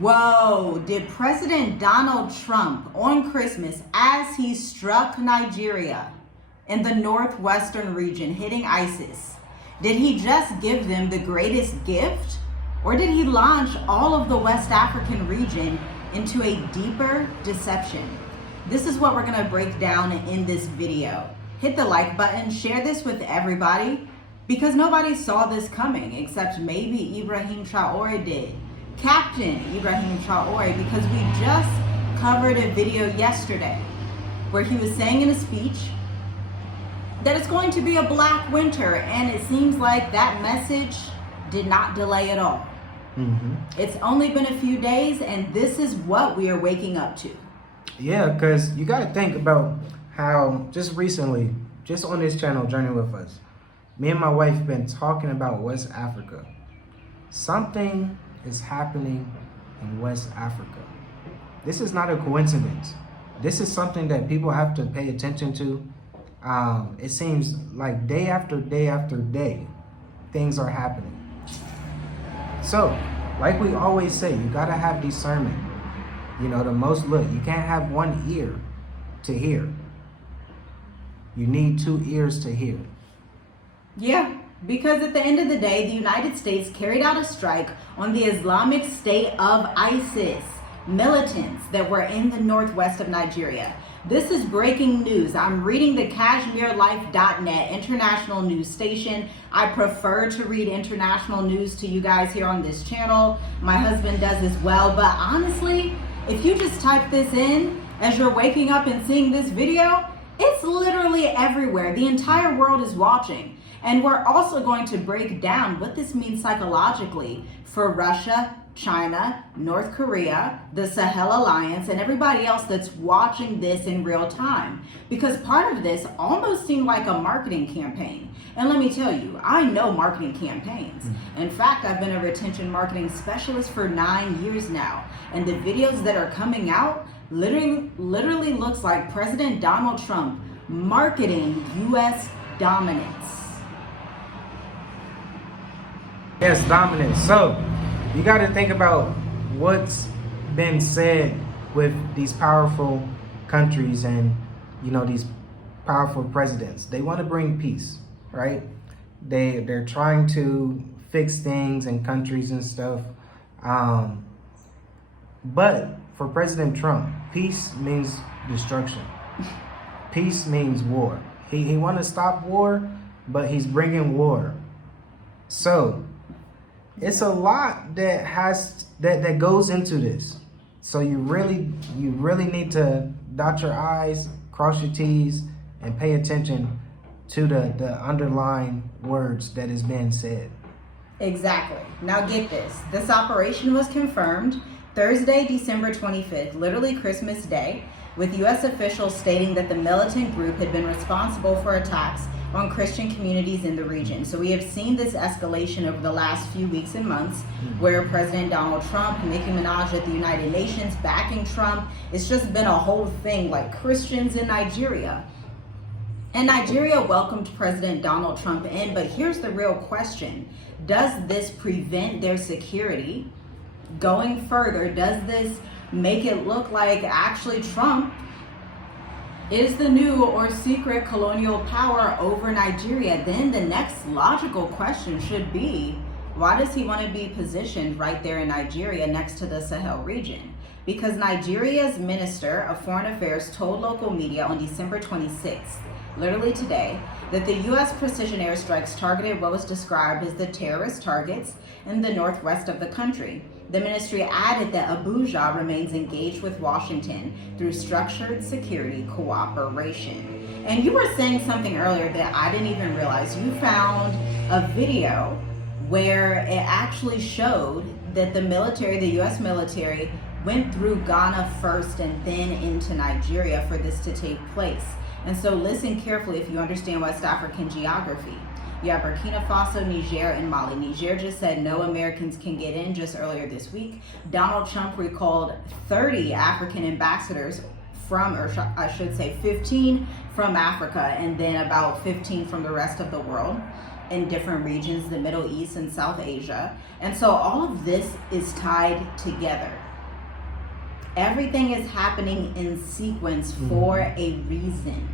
Whoa, did President Donald Trump on Christmas, as he struck Nigeria in the northwestern region, hitting ISIS, did he just give them the greatest gift? Or did he launch all of the West African region into a deeper deception? This is what we're gonna break down in this video. Hit the like button, share this with everybody, because nobody saw this coming except maybe Ibrahim Traore did. Captain Ibrahim Traore, because we just covered a video yesterday where he was saying in a speech that it's going to be a black winter, and it seems like that message did not delay at all. It's only been a few days, and this is what we are waking up to. Yeah, because you got to think about how just recently, just on this channel, Journey With Us, me and my wife been talking about West Africa. Something is happening in West Africa. This is not a coincidence. This is something that people have to pay attention to. It seems like day after day after day, things are happening. So, like we always say, you gotta have discernment. You know, you can't have one ear to hear. You need two ears to hear. Yeah. Because at the end of the day, the United States carried out a strike on the Islamic State of ISIS militants that were in the northwest of Nigeria. This is breaking news. I'm reading the CashmereLife.net international news station. I prefer to read international news to you guys here on this channel. My husband does as well. But honestly, if you just type this in as you're waking up and seeing this video, it's literally everywhere. The entire world is watching. And we're also going to break down what this means psychologically for Russia, China, North Korea, the Sahel Alliance, and everybody else that's watching this in real time. Because part of this almost seemed like a marketing campaign. And let me tell you, I know marketing campaigns. In fact, I've been a retention marketing specialist for 9 years now. And the videos that are coming out literally looks like President Donald Trump marketing U.S. dominance. Yes, dominance. So you got to think about what's been said with these powerful countries and, you know, these powerful presidents. They want to bring peace, right? They're trying to fix things in countries and stuff. But for President Trump, peace means destruction. Peace means war. He want to stop war, but he's bringing war. So it's a lot that goes into this. So you really need to dot your I's, cross your T's, and pay attention to the underlying words that is being said. Exactly. Now get this. This operation was confirmed Thursday, December 25th, literally Christmas Day, with U.S. officials stating that the militant group had been responsible for attacks on Christian communities in the region. So we have seen this escalation over the last few weeks and months where President Donald Trump, Nicki Minaj at the United Nations backing Trump. It's just been a whole thing, like Christians in Nigeria. And Nigeria welcomed President Donald Trump in, but here's the real question. Does this prevent their security going further? Does this make it look like actually Trump is the new or secret colonial power over Nigeria? Then the next logical question should be, why does he want to be positioned right there in Nigeria next to the Sahel region? Because Nigeria's Minister of Foreign Affairs told local media on December 26th, literally today, that the U.S. precision airstrikes targeted what was described as the terrorist targets in the northwest of the country. The ministry added that Abuja remains engaged with Washington through structured security cooperation. And you were saying something earlier that I didn't even realize. You found a video where it actually showed that the military, the U.S. military, went through Ghana first and then into Nigeria for this to take place. And so listen carefully if you understand West African geography. You have Burkina Faso, Niger, and Mali. Niger just said no Americans can get in just earlier this week. Donald Trump recalled 30 African ambassadors from, or I should say 15 from Africa, and then about 15 from the rest of the world. in different regions, the Middle East and South Asia. And so all of this is tied together. Everything is happening in sequence for a reason.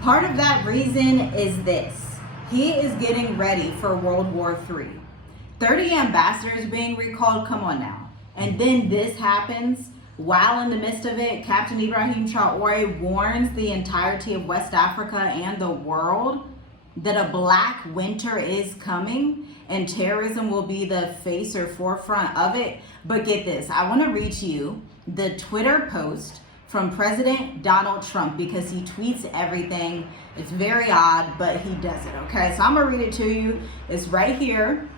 Part of that reason is this. He is getting ready for World War III. 30 ambassadors being recalled, come on now. And then this happens. While in the midst of it, Captain Ibrahim Traore warns the entirety of West Africa and the world that a black winter is coming and terrorism will be the face or forefront of it. But get this, I want to read to you the Twitter post from President Donald Trump because he tweets everything. It's very odd, but he does it, okay? So I'm gonna read it to you. It's right here.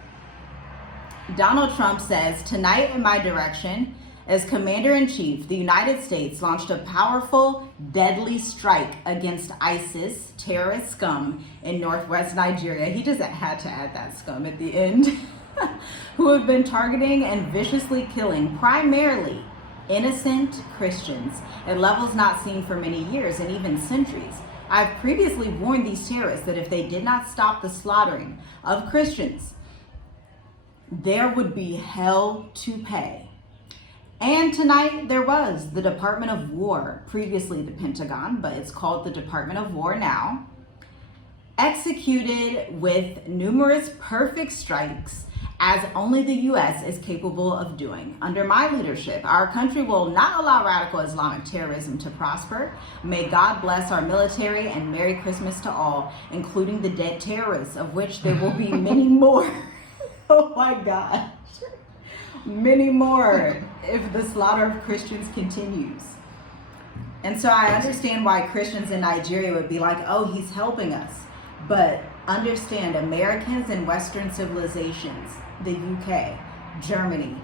Donald Trump says, tonight in my direction, as Commander-in-Chief, the United States launched a powerful, deadly strike against ISIS, terrorist scum in northwest Nigeria. He just had to add that scum at the end. Who have been targeting and viciously killing primarily innocent Christians at levels not seen for many years and even centuries. I've previously warned these terrorists that if they did not stop the slaughtering of Christians, there would be hell to pay. And tonight there was the Department of War, previously the Pentagon, but it's called the Department of War now, executed with numerous perfect strikes as only the U.S. is capable of doing. Under my leadership, our country will not allow radical Islamic terrorism to prosper. May God bless our military and Merry Christmas to all, including the dead terrorists, of which there will be many more. Oh my gosh. Many more if the slaughter of Christians continues. And so I understand why Christians in Nigeria would be like, oh, he's helping us. But understand, Americans and Western civilizations, the UK, Germany,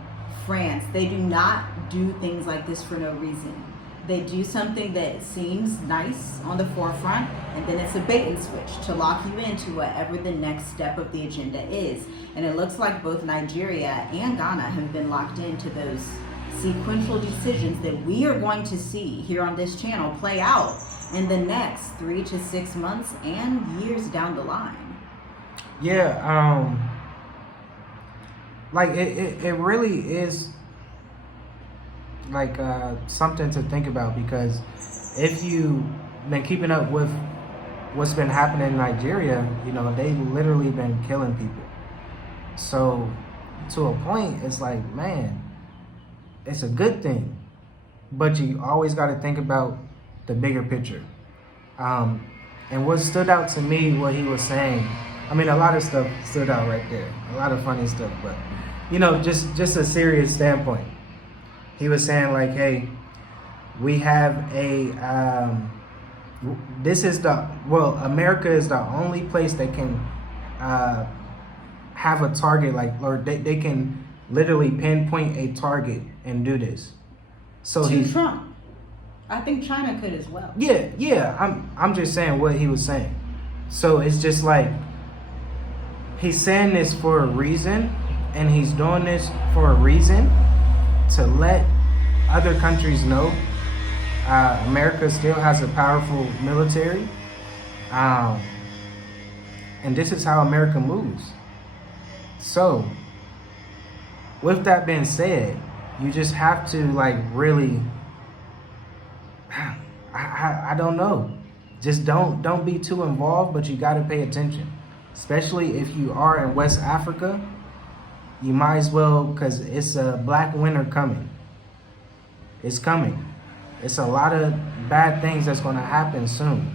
France, they do not do things like this for no reason. They do something that seems nice on the forefront, and then it's a bait and switch to lock you into whatever the next step of the agenda is. And it looks like both Nigeria and Ghana have been locked into those sequential decisions that we are going to see here on this channel play out in the next 3 to 6 months and years down the line. Yeah, like it really is like something to think about, because if you've been keeping up with what's been happening in Nigeria, you know, they literally been killing people. So to a point, it's like, man, it's a good thing, but you always got to think about the bigger picture. And what stood out to me, what he was saying, I mean, a lot of stuff stood out right there, a lot of funny stuff, but you know, just a serious standpoint. He was saying like, hey, we have a, America is the only place that can have a target, like, or they can literally pinpoint a target and do this. So to Trump. I think China could as well. Yeah. I'm just saying what he was saying. So it's just like, he's saying this for a reason, and he's doing this for a reason to let other countries know America still has a powerful military, and this is how America moves. So with that being said, you just have to like really, I don't know, just don't be too involved, but you got to pay attention, especially if you are in West Africa. You might as well, because it's a black winter coming. It's coming. It's a lot of bad things that's going to happen soon.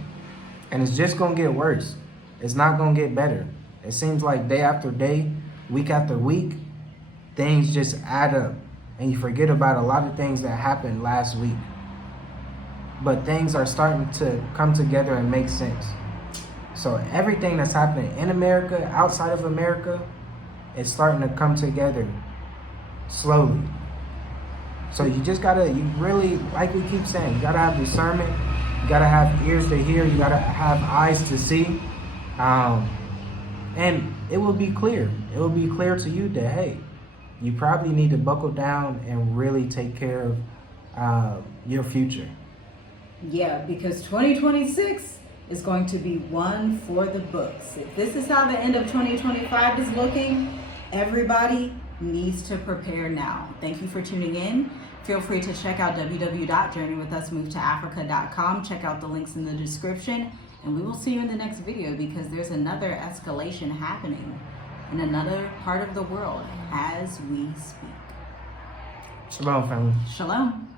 And it's just going to get worse. It's not going to get better. It seems like day after day, week after week, things just add up. And you forget about a lot of things that happened last week. But things are starting to come together and make sense. So everything that's happening in America, outside of America, it's starting to come together slowly. So you just gotta, you really, like we keep saying, you gotta have discernment, you gotta have ears to hear, you gotta have eyes to see, and it will be clear. It will be clear to you that, hey, you probably need to buckle down and really take care of your future. Yeah, because 2026 is going to be one for the books. If this is how the end of 2025 is looking, everybody needs to prepare now. Thank you for tuning in. Feel free to check out www.journeywithusmovetoafrica.com. Check out the links in the description, and we will see you in the next video because there's another escalation happening in another part of the world as we speak. Shalom, family. Shalom.